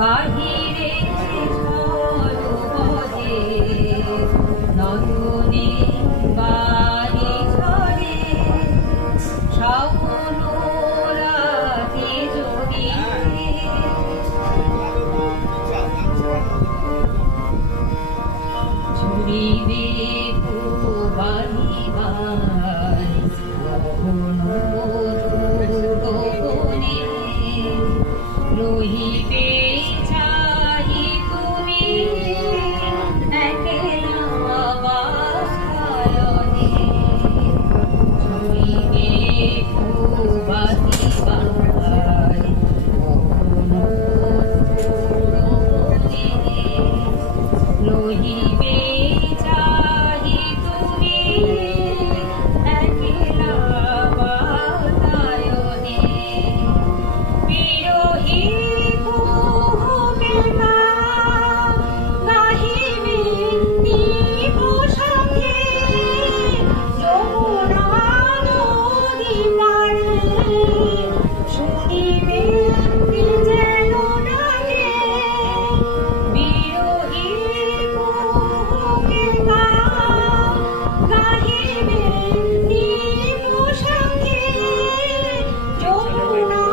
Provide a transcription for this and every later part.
বাহিরে ঝড় বহে নয়নে বাড়ি ঝরে শ্রাবণ রাতে যদি ঝুরিবে বাড়ি বাড়ি গোপনে রহিবে চাহি তুমি একলা বাসায়নে ঝুরিবে বাড়ি বাড়ি রহিবে চাহি তুমি একলা বাসায়নে বিরহী কুহুকেলা গাহিবে নিভৃষকে যমুনা নদী পাড়ে শুনিবে যেন ডাকে বিরহী কুহুকেলা গাহিবে নিভৃষকে যমুনা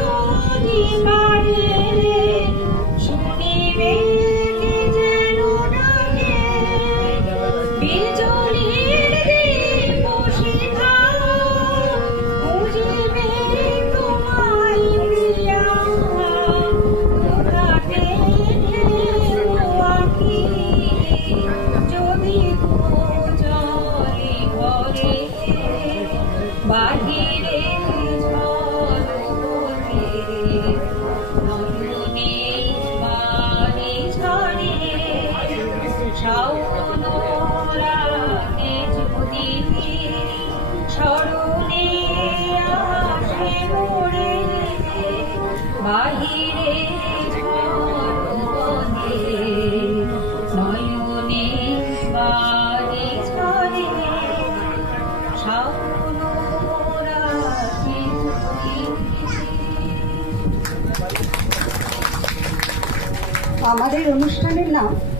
নদী পাড়ে শুনিবে যেন ডাকে বিজলির দীপ শিখা বুঝিবে তোমায় প্রিয়া ঘাটে ঢেউ আঁকি যদি জলে ঘরে বাহিরে ঝড় বহে নয়নে বাড়ি ঝরে শ্রাবণ রাতে যদি স্মরণে আসে মোরে বাহিরে ঝড় বহে নয়নে বাড়ি ঝরে শ্রাবণ রাতে যদি। আমাদের অনুষ্ঠানের নাম